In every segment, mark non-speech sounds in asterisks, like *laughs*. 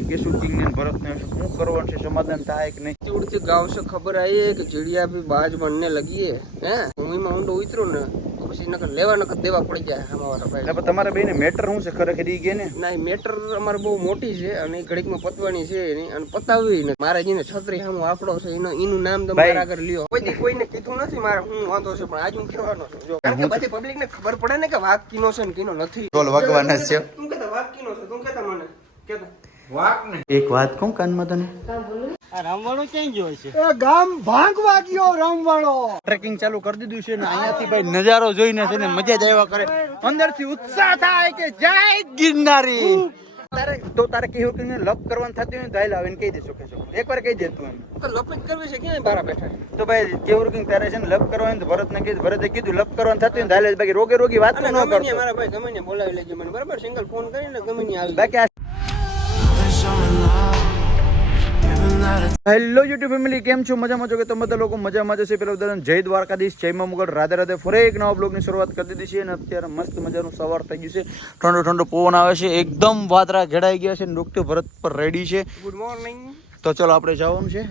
કેશુ ને પછી લેવા નકર દેવા પડી જાય અમારા મેટર છે? ખરેખર મેટર અમારે બહુ મોટી છે અને ઘડીકમાં પતવાની છે અને પતાવવી ને મારા જેને છત્રી સામો આપણો છે એનું નામ તમારા આગળ લ્યો. કોઈ કોઈને કીધું નથી મારે હું વાંધો છે પણ આજ હું કહેવાનો છું. જો કારણ કે ખબર પડે ને કે વાઘ કિનો છે ને કિનો નથી. બોલ વાગવાના તું કેતા છે તું કેતા મને? કેતા. એક વાત કહું કાનમાં તને ગામ ભાંગવા ગયો રમવાળો ટ્રેકિંગ ચાલુ કરી દીધું છે ને અહીંયાથી ભાઈ નજારો જોઈને છે ને મજા જ આવ્યા કરે. અંદરથી ઉત્સાહ થાય કે જય ગિરનારી. તારે તો તારે કેવું કે લપ કરવાનું થતું હોય ને તો હાલ આવીને કહી દેશો કે એકવાર કહી દેતું એમ. તો કરવી છે ક્યાંય બારા બેઠા તો ભાઈ કેવું કે તારે છે ને લપ કરવાનું તો ભરતને કીધું ભરતે કીધું લપ કરવાનું થતું હોય તો હાલે બાકી રોગે રોગી વાત ન ગમે મારા ભાઈ ગમે બોલાવી લેજો મને બરાબર? સિંગલ ફોન કરીને ગમે આવી બાકી હેલો યુટ્યુબ ફેમિલી કેમ છો? મજામાં છો કે તમે બધા લોકો મજામાં જશે પેલા બધાને જય દ્વારકાધીશ જયમાં મુગલ રાધે રાધે. ફરી એક નવા બ્લોગની શરૂઆત કરી દીધી છે અને અત્યારે મસ્ત મજાનું સવાર થઈ ગયું છે. ઠંડો ઠંડો પવન આવે છે. એકદમ વાદરા ઘેડાઈ ગયા છે નૃત્ય ભરત પર રેડી છે. ગુડ મોર્નિંગ તો ચલો આપણે જવાનું છે.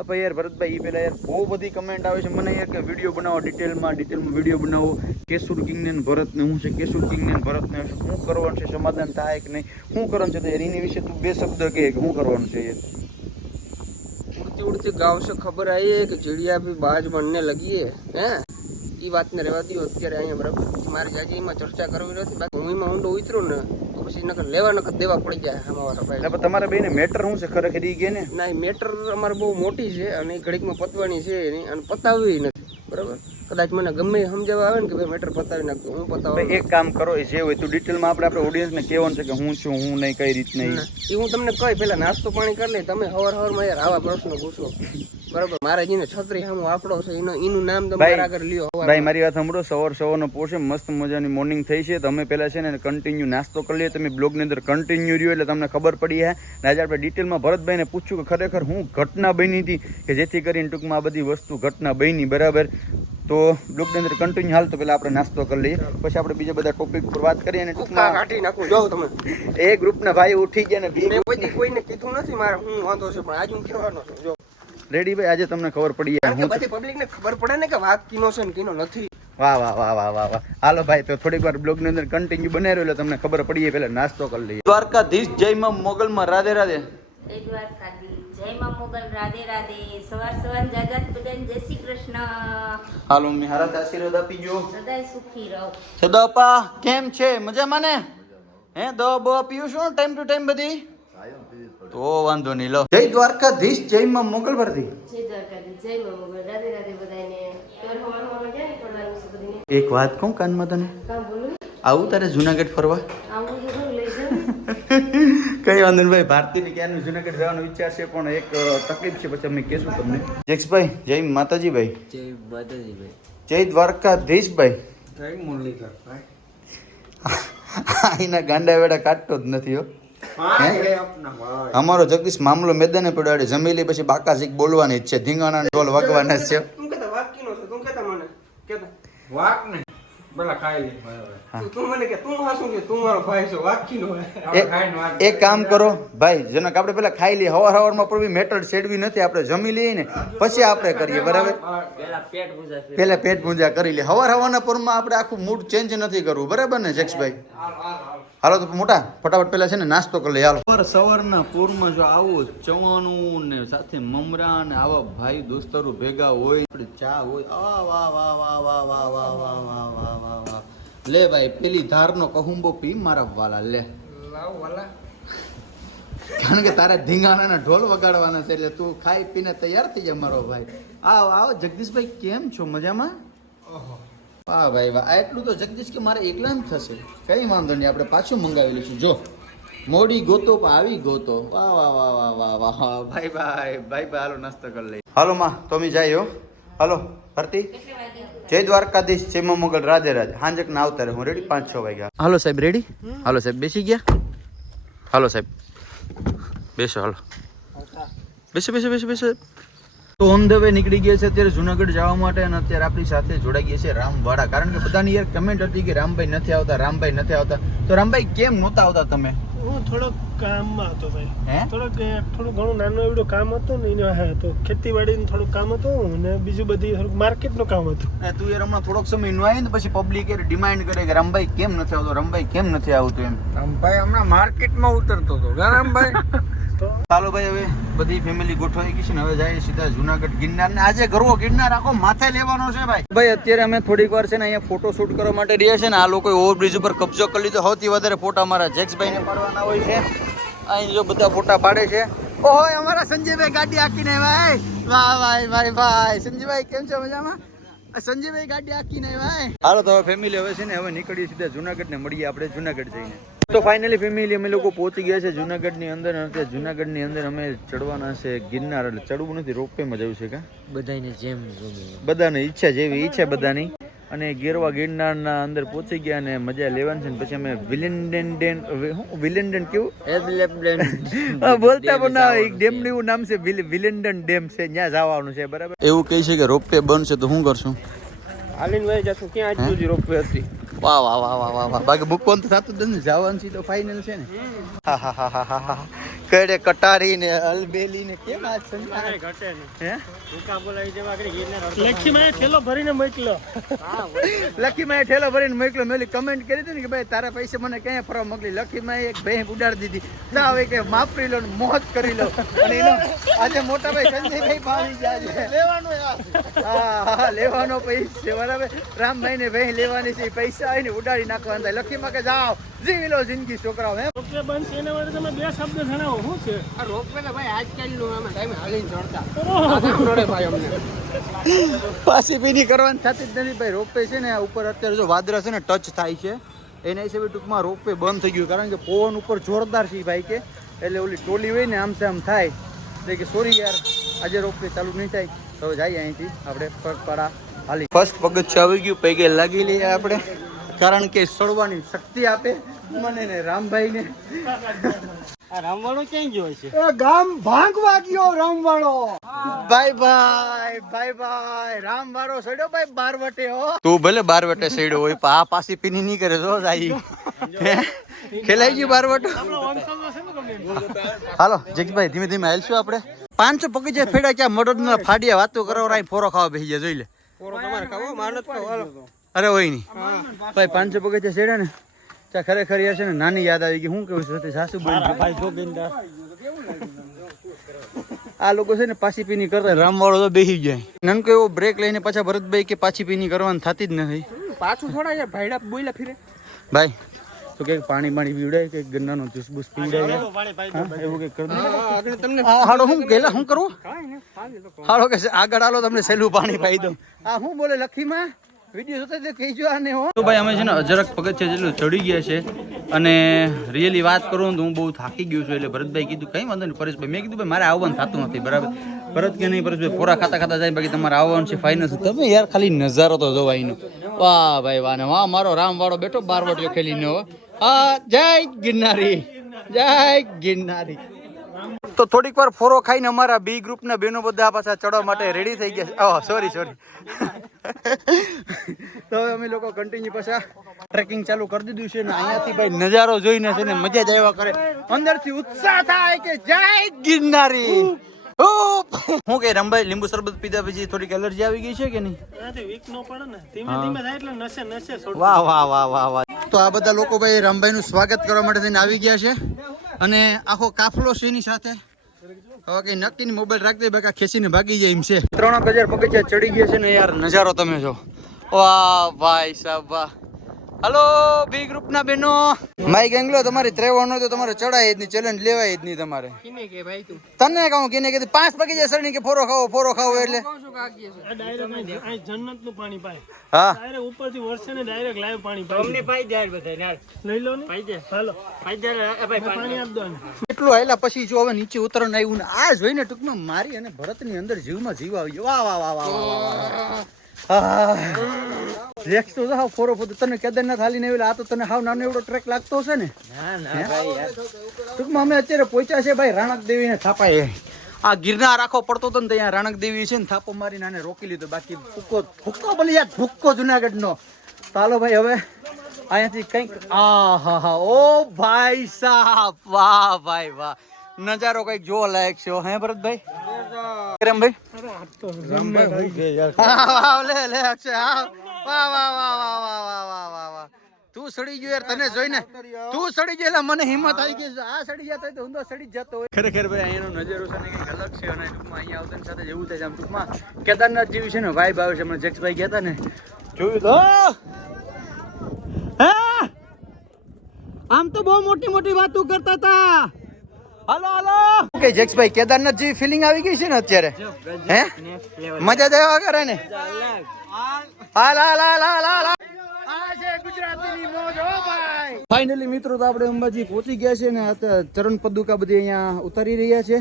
આપણે યાર ભરતભાઈ એ પહેલાં યાર બહુ બધી કમેન્ટ આવે છે. મને યાર કે વીડિયો બનાવો ડિટેલમાં ડિટેલમાં વીડિયો બનાવો. કેશુર કિંગને ને ભરતને શું છે કેશુર કિંગને ને ભરતને. શું કરવાનું છે? સમાધાન થાય કે નહીં? શું કરવાનું છે? તો એની વિશે તું બે શબ્દ કહે કે શું કરવાનું છે યાર? उड़ती उड़ती गांव से खबर आई है कि चिड़िया भी बाज बनने लगी है हैं એ વાતને રહેવા દો અત્યારે અહીંયા બરાબર મારે જાજી એમાં ચર્ચા કરવી નથી બાકી ભૂમિમાં ઊંડો ઉતરો ને તો પછી નકર લેવા નકર દેવા પડી જાય અમારા ભાઈ એટલે પણ તમારા બેને મેટર શું છે ખરેખર ઈ કે ને ના એ મેટર અમારે બહુ મોટી છે અને એ ઘડીકમાં પતવાની છે એની અને પતાવવી નથી બરાબર કદાચ મને ગમે સમજાવવા આવે ને કે ભાઈ મેટર પતાવી નાખતો હું પતાવું એક કામ કરો એ જે હોય તો ડિટેલમાં આપણે આપણે ઓડિયન્સને કહેવાનું છે કે હું છું હું નહીં કઈ રીત નહીં એ હું તમને કહી પહેલાં નાસ્તો પાણી કરી લે તમે હવાર હવારમાં યાર આવા પ્રશ્નો પૂછો. બરાબર? મારે જેને છત્રી સામું આપણો છે એનો એનું નામ તમે આગળ લ્યો ભાઈ મારી વાત સાંભળો સવાર સવારનો પોશે મસ્ત મજાની મોર્નિંગ થઈ છે તમે પહેલાં છે ને કન્ટિન્યુ નાસ્તો કરી લઈએ. તમે બ્લોગની અંદર કન્ટિન્યુ રહ્યો એટલે તમને ખબર પડી હે. ને આજે આપણે ડિટેલમાં ભરતભાઈને પૂછ્યું કે ખરેખર હું ઘટના બની હતી કે જેથી કરીને ટૂંકમાં આ બધી વસ્તુ ઘટના બની બરાબર? તો બ્લોગની અંદર કન્ટિન્યુ હાલ તો પહેલા આપણે નાસ્તો કરી લઈએ. પછી આપણે બીજા બધા ટોપિક પર વાત કરીએ અને ટૂંકમાં કાઢી નાખું જો તમે. એ ગ્રુપના ભાઈ ઉઠી ગયા ને મેં કોઈ કોઈને કીધું નથી મારે હું વાંધો છે પણ આજ હું કહેવાનો છું જો. રેડી ભાઈ? આજે તમને ખબર પડી જાય હું બધી પબ્લિક ને ખબર પડે ને કે વાત કીનો છે ને કીનો નથી. વાહ વાહ વાહ વાહ વાહ વાહ. હાલો ભાઈ તો થોડીક વાર બ્લોગની અંદર કન્ટિન્યુ બનાવી રહ્યો એટલે તમને ખબર પડી પેલા નાસ્તો કરી લઈએ. દ્વારકાધીશ જયમાં મોગલમાં રાધે રાધે. જય દ્વારકાધીશ જય માં મોગલ રાધે રાધે. સવાર સવાર જાગત બધાને જય શ્રી કૃષ્ણ. હાલો મમ્મી હારા આશીર્વાદ આપી જો સદાય સુખી રહો. સદાપા કેમ છે? મજામાં ને હે દો બો પીવું છું ટાઈમ ટુ ટાઈમ બધી? તો વાંધો નહીં લો. જય દ્વારકાધીશ મોગલ ભરતી. જય દ્વારકાધીશ જય માં મોગલ. રાધે રાધે બધાને બધીને એક વાત કહું કાનમાં તને? આવું તારે જુનાગઢ ફરવા? આવું કઈ વાંધો નહીં ભાઈ ભારતીની ક્યાંનું જુનાગઢ જવાનો વિચાર છે પણ એક તકલીફ છે પછી અમે કહેશું તમને. જેક્સભાઈ જય માતાજી ભાઈ. જય માતાજી ભાઈ. જય દ્વારકાધીશ ભાઈ. જય મુરલીધર અહીંના ગાંડા વેડા કાઢતો જ નથી હો. અમારો જગદીશ મામલો મેદાને પડાડે જમીલી પછી બાકા ઝીક બોલવાની જ છે ધીંગાણા ઢોલ વાગવાના જ છે. તું કહેતા વાઘ કીનો છે તું કહેતા મને? કહેતા વાક ને એક કામ કરો ભાઈ જનક આપણે પેલા ખાઈ લઈએ હવાર હવારમાં પણ મેટર સેડવી નથી આપણે જમી લઈએ ને પછી આપણે કરીએ બરાબર પેલા પેટ પૂજા કરી લઈએ હવાર હવારના પરમાં આપણે આખું મૂડ ચેન્જ નથી કરવું બરાબર ને જક્ષભાઈ હાલો તો મોટા ફટાફટ પેલા છે ને નાસ્તો કરી લઈએ હાલો સવાર સવારના પૂરમાં જો આવું ચવાણું ને સાથે મમરા ને આવા ભાઈ દોસ્તરો ભેગા હોય આપણે ચા હોય આ વા વા વા વાહ વાહ વાહ વાહ વાહ વાહ વાહ વાહ લે ભાઈ પેલી ધારનો કહુંબો પી મારા વાલા લે. લાવ વાલા. કારણ કે તારે ધીંગાણાના ઢોલ વગાડવાના છે એટલે તું ખાઈ પીને તૈયાર થઈ જા મારો ભાઈ. આવો આવો જગદીશભાઈ કેમ છો? મજામાં? વાહ ભાઈ વાહ. એટલું તો જગદીશ કે મારે એકલા જ થશે. કઈ વાંધો નહીં આપણે પાછું મંગાવી લઈશું. જો મોડી ગોતો પણ આવી ગોતો. વાહ વાહ વાહ વાહ વાહ વાહ ભાઈ ભાઈ ભાઈ ભાઈ હાલો નાસ્તો કરી લઈ હાલો માં તો જાય હાલો ભરતી જય દ્વારકાધીશ જય મોગલ રાધે રાજ હાંજક ના આવતા રહે હું રેડી પાંચ છ વાગ્યા. હાલો સાહેબ રેડી હાલો સાહેબ બેસી ગયા? હાલો સાહેબ. બેસો હાલો. બેસો બેસો બેસો બેસો. તો ઓન ધ વે નીકળી ગયા છે અત્યારે જુનાગઢ જવા માટે અને અત્યારે આપણી સાથે જોડાઈ ગયા છે રામવાડા. કારણ કે બધાની યાર કમેન્ટ હતી કે રામભાઈ નથી આવતા રામભાઈ નથી આવતા. તો રામભાઈ કેમ નહોતા આવતા તમે? હું થોડોક કામમાં હતો ભાઈ. હે? થોડોક થોડું ઘણું નાનું એવડું કામ હતું ને એનો હા તો ખેતીવાડીનું થોડું કામ હતું અને બીજું બધી થોડુંક માર્કેટનું કામ હતું. એ તું યાર હમણાં થોડોક સમય નો આવી ને પછી પબ્લિક યાર ડિમાન્ડ કરે કે રામભાઈ કેમ નથી આવતો રામભાઈ કેમ નથી આવતું એમ. રામભાઈ હમણાં માર્કેટમાં ઉતરતો હતો. રામભાઈ? *laughs* ચાલો ભાઈ હવે બધી ફેમિલી ગોઠવાઈ ગઈ છે ને હવે જાય સીધા જુનાગઢ ગિરનાર ને. આજે ગરવો ગિરનાર આખો માથે લેવાનો છે ભાઈ. ભાઈ અત્યારે અમે થોડીક વાર છે ને અહીંયા ફોટો શૂટ કરવા માટે રહ્યા છે ને આ લોકો ઓવરબ્રિજ ઉપર કબજો કરી લીધો. સૌથી વધારે ફોટા અમારા જેક્સભાઈ ને પાડવાના હોય છે. અહીં જો બધા ફોટા પાડે છે. ઓહો અમારા સંજયભાઈ ગાડી આકીને ભાઈ વાહ ભાઈ ભાઈ ભાઈ. સંજયભાઈ કેમ છો મજામાં? સંજયભાઈ ગાડી આખીને ભાઈ હાલો તો હવે ફેમિલી હવે છે ને હવે નીકળીએ સીધા જુનાગઢ ને મળીએ આપણે જુનાગઢ જઈને. તો ફાઇનલી ફેમિલી અમે લોકો પહોંચી ગયા છે જુનાગઢની અંદર અને અત્યારે જુનાગઢની અંદર અમે ચડવાના છે ગિરનાર. એટલે ચડવું નથી રોપવે માં જવું છે કે? બધાને જેમ બધાની ઈચ્છા જેવી ઈચ્છા બધાની. અને ગેરવા ગિરનારના અંદર પહોંચી ગયા અને મજા લેવાની છે ને પછી અમે વિલેન્ડન ડેન વિલિન્ડન કેવું? બોલતા પણ ના એક ડેમનું એવું નામ છે વિલિન્ડન ડેમ છે ત્યાં જવાનું છે બરાબર? એવું કહે છે કે રોપવે બનશે તો શું કરશું? હાલીને વહી જશું ક્યાં આજ સુધી રોપવે હતી? વાહ વાહ વાહ વાહ વાહ બાકી મૂકવાનું તો થતું જ નથી જવાનું છે તો ફાઇનલ છે ને. હા હા હા હા હા હા. કડે કટારી ને અલબેલી ને કેમ આ સંતાન? ઘટે હે? લખી મેં થેલો ભરીને મોકલ્યો. લખી માં ઠેલો ભરીને મોકલો મેલી કમેન્ટ કરી હતી ને કે ભાઈ તારા પૈસા મને ક્યાં ફરવા મોકલી. લખી માં એક ભેં ઉડાડી દીધી. ના હવે કે માપરી લો ને મોજ કરી લો. અને એનો આજે મોટા ભાઈ સંજયભાઈ પાવી જાય લેવાનું હા હા લેવાનો પૈસા. છે બરાબર? રામભાઈ ને ભાઈ લેવાની છે. પૈસા આવીને ઉડાડી નાખવાના થાય. લકી માં કે જાઓ. જીવી લો જિંદગી છોકરાઓ રોપવે બનશે એના માટે તમે બે શબ્દ જણાવો. શું છે? આ રોપવે તો ભાઈ આજકાલનું આમાં ટાઈમ હાલીને ચડતા ભાઈ અમને. પાછી પીની કરવાની થતી જ નથી ભાઈ. રોપવે છે ને ઉપર અત્યારે જો વાદરા છે ને ટચ થાય છે. એના હિસાબે ટૂંકમાં રોપવે બંધ થઈ ગયું. કારણ કે પવન ઉપર જોરદાર છે ભાઈ કે. એટલે ઓલી ટોલી હોય ને આમ તેમ થાય. એટલે કે સોરી યાર આજે રોપવે ચાલુ નહીં થાય. તો જાય જઈએ અહીંથી. આપણે પગપાળા હાલી. ફર્સ્ટ પગથિયું આવી ગયું પૈગે લાગી લઈએ આપણે. કારણ કે સડવાની શક્તિ આપે. મને ને રામભાઈને. એ ગામ ભાંગવા ગયો રામવાળો. ભાઈ ભાઈ ભાઈ ભાઈ રામ વાળો સડ્યો ભાઈ બારવટે હો. તું ભલે બારવટે સડ્યો હોય પણ આ પાસી પીની નહીં કરે જો સાઈ. ખેલાઈ ગયું બારવટો હાલો જગભાઈ ધીમે ધીમે હાલશું આપણે. પાંચસો પગીચા ફેડા ક્યાં મડદના ફાડિયા વાતો કરો રાઈ ફોરો ખાવા બેસી જાય જોઈ લે. તમારે ખાવો? માર નથી ખાવો. અરે હોય નહીં. ભાઈ પાંચસો પગીચા સેડ્યા ને. ત્યાં ખરેખર યાર છે ને નાની યાદ આવી ગઈ હું કેવું છે સાસુ બોલ આ લોકો છે ને પાછી પીની કરતા રામવાળો તો બેસી જાય નનકો એવો બ્રેક લઈને પાછા ભરતભાઈ કે પાછી પીની કરવાની થતી જ નથી પાછું થોડા યાર ભાઈડા બોલ્યા ફિરે ભાઈ તો કે પાણી પાણી પીવડાય કે ગન્નાનો જ્યુસ બુસ પીવડાય હા, એવું કે કર દો. આગળ તમને હાડો હું કેલા હું કરું હાડો કે આગળ હાલો તમને સહેલું પાણી પાઈ દઉં આ હું બોલે લખીમાં વીડિયો જોતા કહીજો આને હો. તો ભાઈ, અમે છે ને અજરક પગથિયા જેટલું ચડી ગયા છે અને રિયલી વાત કરું તો હું બહુ થાકી ગયો છું એટલે ભરતભાઈ કીધું, કઈ વાંધો નહીં, પરેશભાઈ. મેં કીધું, ભાઈ, મારે આવવાનું થતું નથી. બરાબર? ભરત કે નહીં, પરેશભાઈ પોરા ખાતા ખાતા જાય બાકી તમારે આવવાનું છે ફાઇનલ છે. તમે યાર ખાલી નજારો તો જોવા એનો. વાહ ભાઈ, વાહ ને વાહ, મારો રામ વાળો બેઠો બારવટીઓ ખેલીને હો. હા, જય ગિરનારી જય ગિરનારી. તો થોડીક વાર ફોરો ખાઈને અમારા બી ગ્રુપના બેનો બધા પાછા ચડવા માટે રેડી થઈ ગયા ઓહ સોરી સોરી *laughs* તો હવે અમે લોકો કન્ટિન્યુ પાછા ટ્રેકિંગ ચાલુ કરી દીધું છે ને અહીંયાથી ભાઈ નજારો જોઈને છે ને મજા જ આવ્યા કરે. અંદરથી ઉત્સાહ થાય કે જય ગિરનારી! હું કે રમભાઈ લીંબુ શરબત પીધા પછી થોડીક એલર્જી આવી ગઈ છે કે નહીં? વીક નો પડે ને ધીમે ધીમે થાય એટલે નસે નસે વાહ વાહ વાહ વાહ વાહ. તો આ બધા લોકો ભાઈ રમભાઈ નું સ્વાગત કરવા માટે થઈને આવી ગયા છે. અને આખો કાફલો છે એની સાથે. હવે મોબાઈલ રાખી બાકા ખેંચીને ભાગી જાય એમ છે. ત્રણ હજાર પગથિયા ચડી ગયા છે ને યાર, નજારો તમે જો. વાહ, ભાઈ સાહેબ, વાહ. હલો બી ગ્રુપ ના બેનો માઈક એંગલો તમારી ત્રેવણ હોય તો તમારે ચડાય જ નહીં ચેલેન્જ લેવાય જ નહીં તમારે. કિને કે ભાઈ તું? તને કહું કે કીધું પાંચ પગી સરની કે ફોરો ખાવો ફોરો ખાવો એટલે. કહું છું કે આ આ જન્નતનું પાણી પાય. હા. ડાયરેક્ટ ઉપરથી વરસે ને ડાયરેક્ટ લાઈવ પાણી પાય. અમને પાઈ જાય બધા લઈ લો ને. પાઈ જાય હાલો. પાઈ જાય પાણી આપ દો ને. એટલું આયલા પછી જો હવે નીચે ઉતરણ આવ્યું ને આ જોઈને ટૂંકમાં મારી અને ભરતની અંદર જીવમાં જીવ આવી ગયો. વાહ વાહ વાહ વાહ વાહ વાહ વાહ રેક્સ તો હાવ ફોરો ફોતો તને કેદારનાથ હાલીને આવેલા. આ તો તને હાવ નાનો એવડો ટ્રેક લાગતો હશે ને? ટૂંકમાં અમે અત્યારે પહોંચ્યા છે ભાઈ રાણક દેવીને થાપાએ. આ ગિરનાર આખો પડતો હતો ને ત્યાં રાણક દેવી છે ને થાપો મારીને આને રોકી લીધો. બાકી ભૂક્કો ભૂક્કો બોલી યાર ભૂક્કો જુનાગઢનો. ચાલો ભાઈ હવે અહીંયાથી કંઈક આ હા હા ઓ ભાઈ સાહેબ વાહ ભાઈ વાહ. નજારો કંઈક જોવા લાયક છે હે. ભરતભાઈ? રમભાઈ. રમભાઈ *laughs* લે લે અક્ષય હા. વાહ વાહ વાહ વાહ વાહ વાહ વાહ વાહ વાહ તું સડી ગયો યાર તને જોઈને. તું સડી ગયો એટલે મને હિંમત આવી ગઈ. આ સડી જતો હોય તો હું સડી જતો હોય. ખરેખર ભાઈ અહીંયાનો નજારો છે ને કંઈક અલગ છે અને ટૂંકમાં અહીંયા આવતા સાથે એવું થાય છે આમ ટૂંકમાં. કેદારનાથ જેવી છે ને વાઇબ આવે છે. હમણાં જેક્સભાઈ ગયા હતા ને જોયું તો આમ તો બહુ મોટી મોટી વાતો કરતા હતા. હાલો હાલો. ઓકે જેક્સભાઈ કેદારનાથ જેવી ફિલિંગ આવી ગઈ છે ને અત્યારે? હે? મજા દેવા કરે ને? હાલ હાલ હાલ હાલ હાલ ફાઇનલી મિત્રો તો આપણે અંબાજી પહોંચી ગયા છે ને ચરણ પદુકા બધી અહીંયા ઉતારી રહ્યા છે.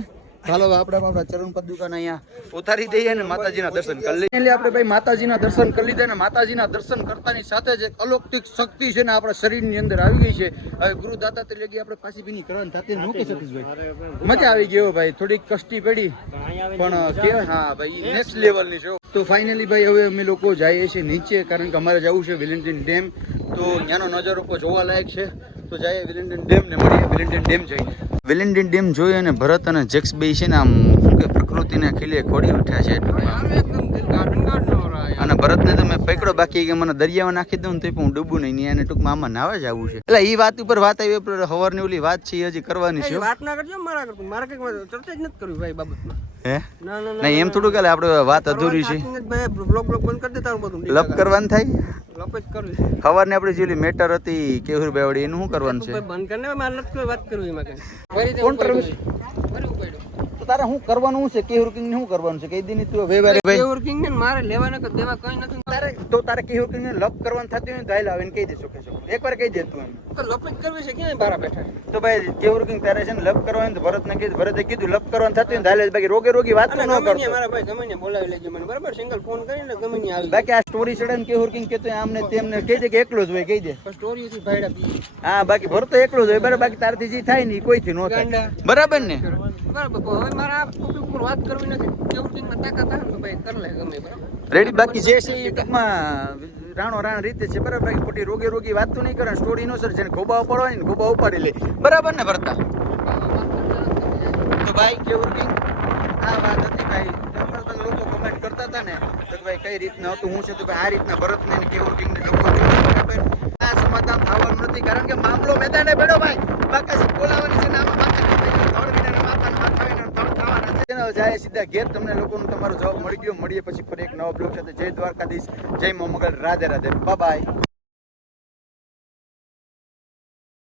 હવે આપણે આપણા ચરણ પદુકાને અહીંયા ઉતારી દઈએ ને માતાજીના દર્શન કરી લઈએ. એટલે આપણે ભાઈ માતાજીના દર્શન કરી લીધા ને માતાજીના દર્શન કરતાની સાથે જ એક અલૌકિક શક્તિ છે ને આપણા શરીરની અંદર આવી ગઈ છે. હવે ગુરુ દાતા તે આપણે પાછી બીની કરવાની થતી મૂકી સતીશભાઈ મજા આવી ગયો ભાઈ, થોડીક કષ્ટી પડી. પણ કેવાય હા, ભાઈ નેક્સ્ટ લેવલની છે તો ફાઇનલી ભાઈ, હવે અમે લોકો જઈએ છીએ નીચે, કારણ કે અમારે જવું છે વિલેન્ટિન ડેમ. તો ત્યાંનો નજારો જોવા લાયક છે? તો જઈએ વિલેન્ટિન ડેમ ને મળીએ, વિલેન્ટિન ડેમ જઈને. વિલેન્ટિન ડેમ જોઈ અને ભરત અને જેક્સ બે છે ને આમ કે પ્રકૃતિને ખીલે ખોડી ઉઠ્યા છે અને ભરતને તો મેં પકડો બાકી કે મને દરિયામાં નાખી દઉં તો પણ હું ડૂબું નહીં ને એને ટૂંકમાં આમાં નાવા જ આવું છે. એટલે એ વાત ઉપર વાત આવી હવારની ઓલી વાત છે હજી કરવાની છે વાત ના કરજો મારા મારા કંઈક ચર્ચા જ નથી કરવી ભાઈ બાબતમાં. એમ થોડું કાલે આપડે વાત અધૂરી છે. લપ કરવાનું થાય? ખબર ને આપડી જેલી મેટર હતી કેહુર બેવડી એનું શું કરવાનું છે? બંધ કરીને વાત કરવી તો તારે શું કરવાનું છે? કેહુર કિંગ શું કરવાનું છે? કઈ દીની તું વેવારે ભાઈ કેવર કિંગ ને મારે લેવાના કે દેવા કઈ નથી. તારે તો તારે કેહુર કિંગ ને લપ કરવાનું થતું હોય ને તો હાલ આવીને કહી દેશું કે એકવાર કહી દે તું એમ. તો લપ જ કરવી છે ક્યાંય બારા બેઠા તો ભાઈ કેહુર કિંગ તારે છે ને લપ કરવાનું તો ભરતને કીધું ભરતે કીધું લપ કરવાનું થતું હોય ને તો બાકી રોગે રોગી વાત ન કરતો. મારા ભાઈ ગમે ને બોલાવી લેજો મને બરાબર? સિંગલ ફોન કરીને ગમે ત્યાં આવી બાકી આ સ્ટોરી ચડે ને કેહુર કિંગ કેતો આમને તેમને કહી દે કે એકલો જ હોય કહી દે. સ્ટોરી થી ભાઈડા હા બાકી ભરતો એકલો જ હોય બરાબર? બાકી તારથી જે થાય ને કોઈ થી ન થાય. બરાબર ને? બરાબર મારે આ ટોપિક ઉપર વાત કરવી નથી. કિંગ તાકાત આવે તો ભાઈ કરી લે ગમે બરાબર રેડી બાકી જે છે એ ટૂંકમાં રાણો રાણ રીતે છે. બરાબર? બાકી ખોટી રોગે રોગી વાત તો નહીં કરે સ્ટોરી નો સર જેને ખોબા ઉપાડવાની ને ખોબા ઉપાડી લે. બરાબર ને ભરતા? તો ભાઈ કેવું કિંગ આ વાત હતી ભાઈ તમે લોકો કમેન્ટ કરતા હતા ને. તો ભાઈ કઈ રીતના હતું હું છે તો ભાઈ આ રીતના ભરતને ને કેવું કિંગ ને લોકો બરાબર આ સમાધાન થવાનું નથી. કારણ કે મામલો મેદાને બેડો ભાઈ. બાકાશી બોલાવાની છે ને આમાં બાકાશી થઈ ગયું. ધોળ વિનાને માથાને માથા વિનાને ધોળ થવાના છે. ને જાય સીધા ઘેર તમને લોકોનો તમારો જવાબ મળી ગયો. મળીએ પછી ફરી એક નવા બ્લોગ સાથે. જય દ્વારકાધીશ. જય મોમગલ રાધે રાધે. બાય.